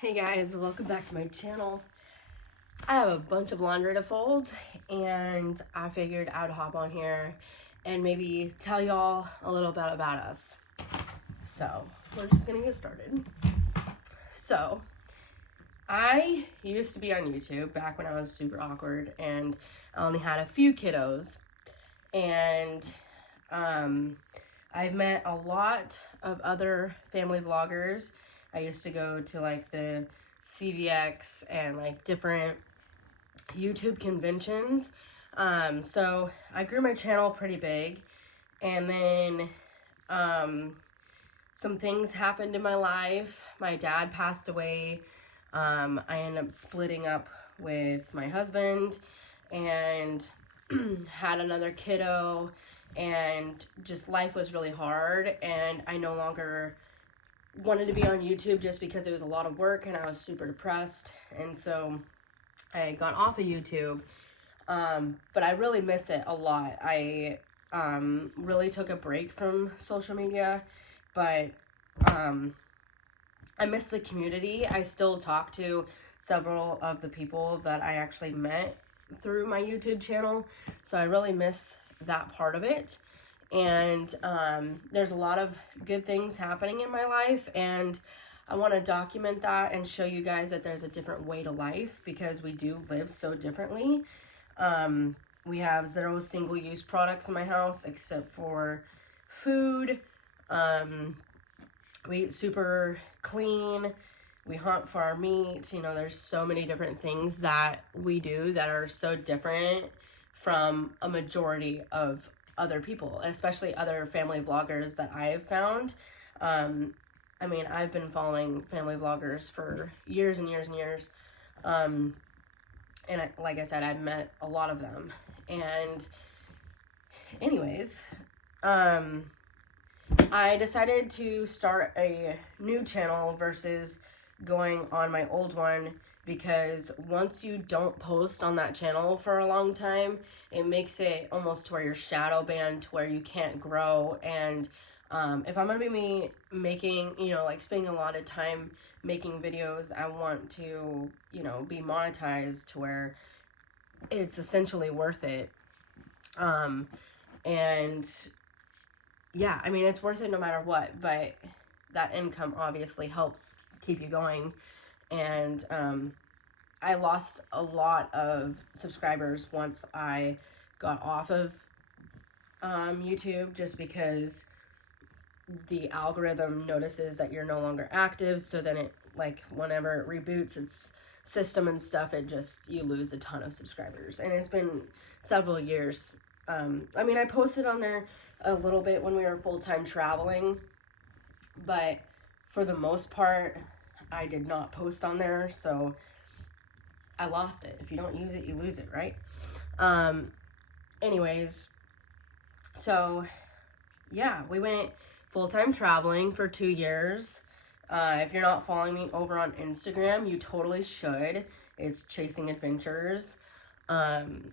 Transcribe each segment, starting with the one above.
Hey guys, welcome back to my channel. I have a bunch of laundry to fold and I figured I'd hop on here and maybe tell y'all a little bit about us. So we're just gonna get started. So I used to be on YouTube back when I was super awkward and I only had a few kiddos, and I've met a lot of other family vloggers. I used to go to like the CVX and like different YouTube conventions. So I grew my channel pretty big, and then some things happened in my life. My dad passed away. I ended up splitting up with my husband and had another kiddo, and just life was really hard, and I no longer wanted to be on YouTube just because it was a lot of work and I was super depressed, and so I got off of YouTube. But I really miss it a lot. I really took a break from social media, but I miss the community. I still talk to several of the people that I actually met through my YouTube channel, so I really miss that part of it. And there's a lot of good things happening in my life, and I want to document that and show you guys that there's a different way to life, because we do live so differently. We have 0 single-use products in my house except for food. We eat super clean. We hunt for our meat. You know, there's so many different things that we do that are so different from a majority of other people, especially other family vloggers that I have found. I mean, I've been following family vloggers for years and years and years. And like I said, I've met a lot of them. And anyways, I decided to start a new channel versus going on my old one, because once you don't post on that channel for a long time, it makes it almost to where you're shadow banned, to where you can't grow. And if I'm going to be making, you know, like spending a lot of time making videos, I want to, you know, be monetized to where it's essentially worth it. And yeah, I mean, it's worth it no matter what, but that income obviously helps keep you going. And I lost a lot of subscribers once I got off of YouTube, just because the algorithm notices that you're no longer active, so then it, like, whenever it reboots its system and stuff, it just, you lose a ton of subscribers. And it's been several years. I mean, I posted on there a little bit when we were full-time traveling, but for the most part, I did not post on there, so I lost it. If you don't use it, you lose it, right? Anyways, so yeah, we went full-time traveling for 2 years. If you're not following me over on Instagram, you totally should. It's Chasing Adventures. And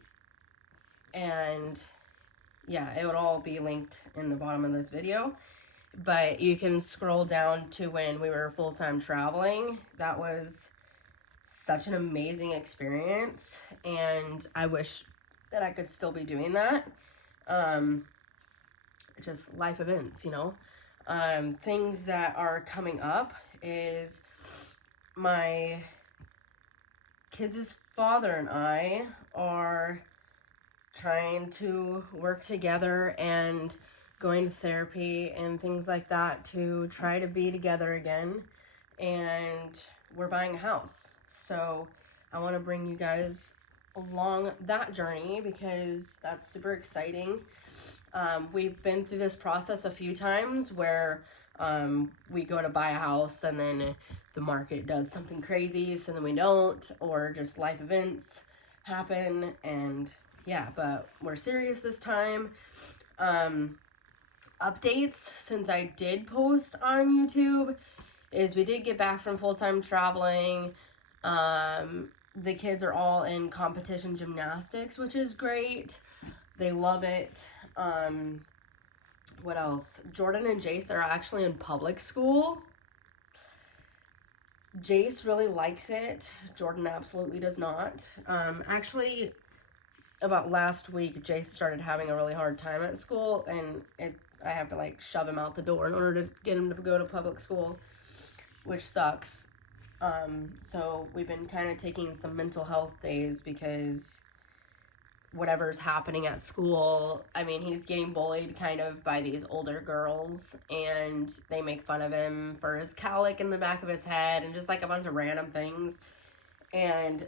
yeah, it would all be linked in the bottom of this video. But you can scroll down to when we were full-time traveling. That was such an amazing experience, and I wish that I could still be doing that. Just life events, you know. Things that are coming up is my kids' father and I are trying to work together and going to therapy and things like that to try to be together again. And we're buying a house, so I want to bring you guys along that journey, because that's super exciting. We've been through this process a few times where we go to buy a house and then the market does something crazy, so then we don't, or just life events happen. And yeah, but we're serious this time. Updates since I did post on YouTube is we did get back from full-time traveling. The kids are all in competition gymnastics, which is great. They love it. What else? Jordan and Jace are actually in public school. Jace really likes it. Jordan absolutely does not. Actually, about last week, Jace started having a really hard time at school, and I have to like shove him out the door in order to get him to go to public school, which sucks. So we've been kind of taking some mental health days because whatever's happening at school, I mean, he's getting bullied kind of by these older girls, and they make fun of him for his cowlick in the back of his head and just like a bunch of random things. And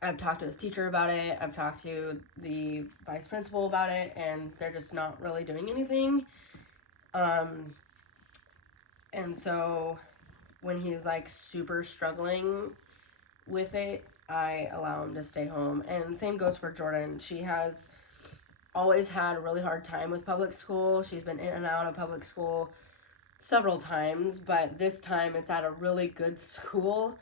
I've talked to his teacher about it. I've talked to the vice principal about it, and they're just not really doing anything. And so when he's like super struggling with it, I allow him to stay home. And same goes for Jordan. She has always had a really hard time with public school. She's been in and out of public school several times, but this time it's at a really good school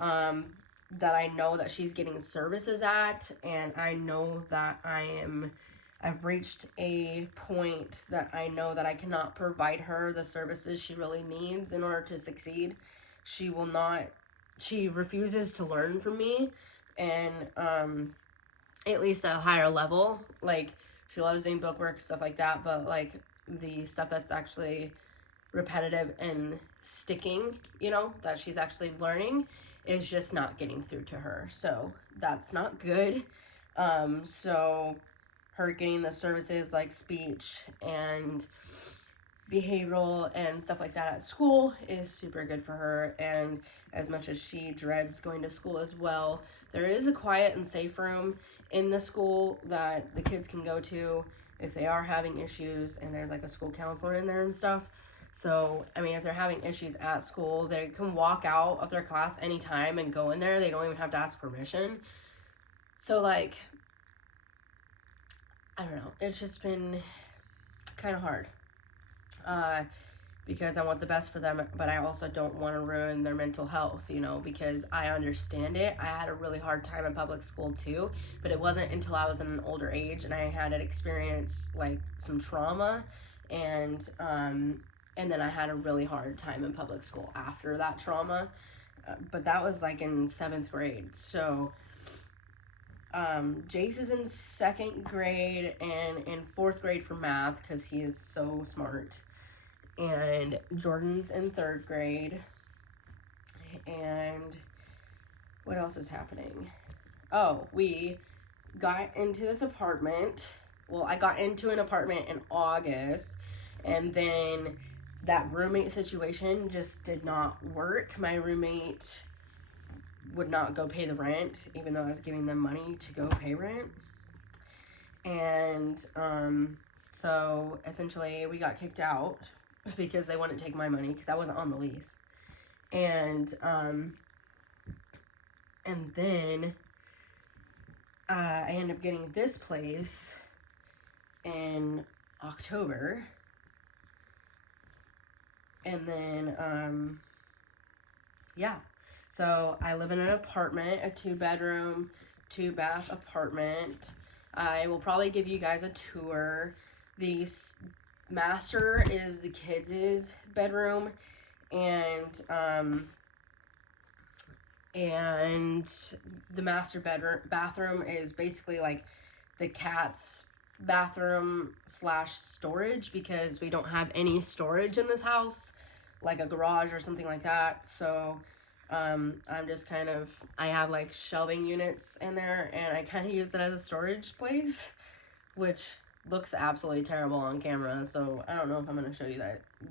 that I know that she's getting services at, and I know that I've reached a point that I know that I cannot provide her the services she really needs in order to succeed. She refuses to learn from me, and at least at a higher level. Like, she loves doing bookwork, stuff like that, but like the stuff that's actually repetitive and sticking, that she's actually learning, is just not getting through to her. So that's not good. So her getting the services like speech and behavioral and stuff like that at school is super good for her. And as much as she dreads going to school as well, there is a quiet and safe room in the school that the kids can go to if they are having issues, and there's like a school counselor in there and stuff. So, I mean, if they're having issues at school, they can walk out of their class anytime and go in there. They don't even have to ask permission. So, like, I don't know. It's just been kind of hard. Because I want the best for them, but I also don't want to ruin their mental health, because I understand it. I had a really hard time in public school too, but it wasn't until I was in an older age and I had experienced like some trauma, and then I had a really hard time in public school after that trauma, but that was like in 7th grade. So Jace is in 2nd grade and in 4th grade for math because he is so smart. And Jordan's in 3rd grade. And what else is happening? Oh, we got into this apartment. Well, I got into an apartment in August, and then that roommate situation just did not work. My roommate would not go pay the rent, even though I was giving them money to go pay rent. And so essentially we got kicked out because they wouldn't take my money because I wasn't on the lease. And then I ended up getting this place in October. And then, yeah. So I live in an apartment, a 2-bedroom, 2-bath apartment. I will probably give you guys a tour. The master is the kids' bedroom, and the master bathroom is basically like the cat's bathroom / storage, because we don't have any storage in this house, like a garage or something like that. So I'm just I have like shelving units in there, and I kind of use it as a storage place, which looks absolutely terrible on camera. So I don't know if I'm going to show you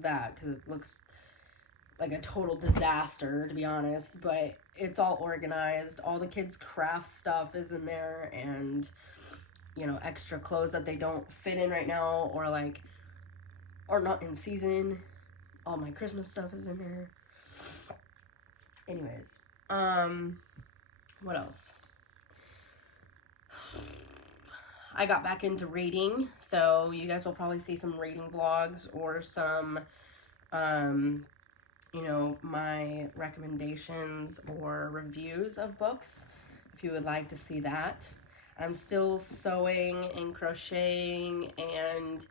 that because it looks like a total disaster, to be honest, but it's all organized. All the kids' craft stuff is in there, and extra clothes that they don't fit in right now or are not in season. All my Christmas stuff is in there. Anyways, what else? I got back into reading, so you guys will probably see some reading vlogs or some, my recommendations or reviews of books, if you would like to see that. I'm still sewing and crocheting and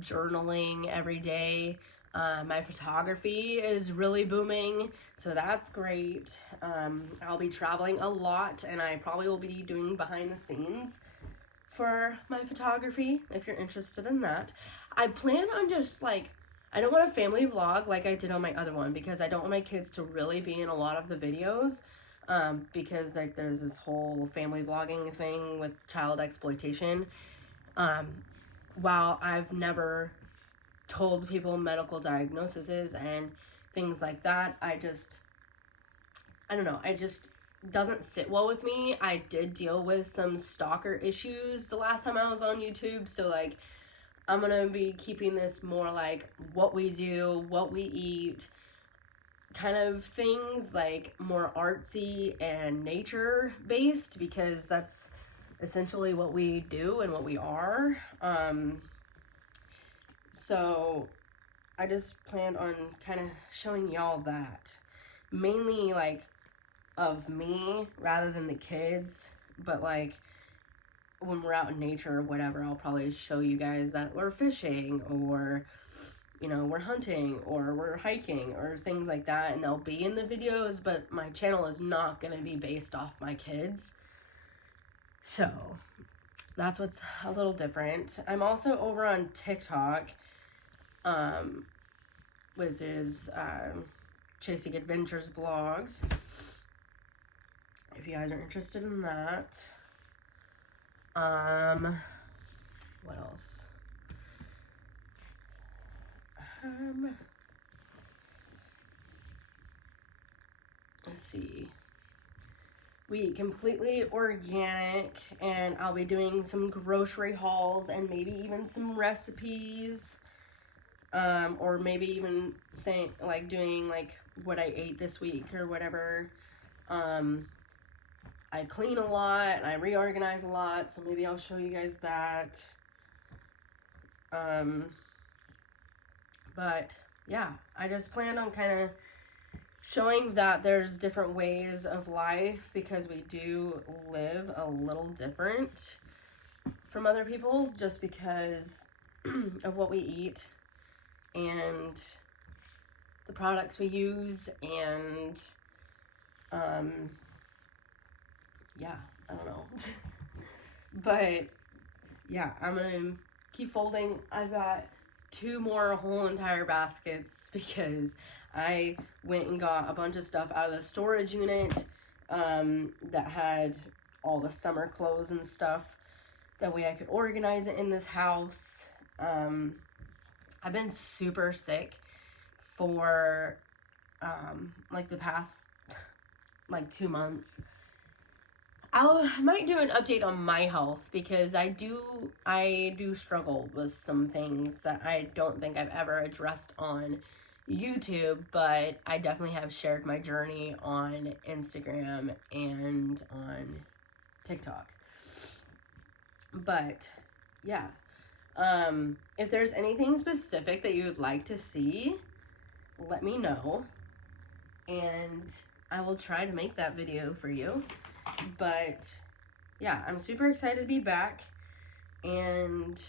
journaling every day. My photography is really booming, so that's great. I'll be traveling a lot, and I probably will be doing behind the scenes for my photography if you're interested in that. I plan on just like, I don't want a family vlog like I did on my other one, because I don't want my kids to really be in a lot of the videos, because like there's this whole family vlogging thing with child exploitation. While I've never told people medical diagnoses and things like that, I don't know, it just doesn't sit well with me. I did deal with some stalker issues the last time I was on YouTube, so like I'm gonna be keeping this more like what we do, what we eat kind of things, like more artsy and nature based, because that's essentially what we do and what we are. So I just planned on kind of showing y'all that, mainly like of me rather than the kids, but like when we're out in nature or whatever, I'll probably show you guys that we're fishing, or you know, we're hunting, or we're hiking, or things like that, and they'll be in the videos, but my channel is not going to be based off my kids. So that's what's a little different. I'm also over on TikTok, which is Chasing Adventures Vlogs, if you guys are interested in that. What else? Let's see. We eat completely organic, and I'll be doing some grocery hauls and maybe even some recipes, or maybe even saying like doing like what I ate this week or whatever. I clean a lot and I reorganize a lot, so maybe I'll show you guys that. But yeah, I just planned on kind of showing that there's different ways of life, because we do live a little different from other people just because of what we eat and the products we use, and yeah, I don't know. But yeah, I'm gonna keep folding. I've got 2 more whole entire baskets because I went and got a bunch of stuff out of the storage unit that had all the summer clothes and stuff. That way I could organize it in this house. I've been super sick for like the past like 2 months. I might do an update on my health, because I do struggle with some things that I don't think I've ever addressed on YouTube, but I definitely have shared my journey on Instagram and on TikTok. But yeah, if there's anything specific that you would like to see, let me know, and I will try to make that video for you. But yeah, I'm super excited to be back, and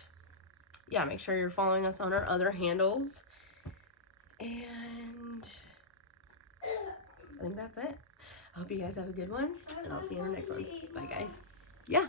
yeah, make sure you're following us on our other handles, and I think that's it. I hope you guys have a good one, and I'll see you in the next one. Bye, guys. Yeah.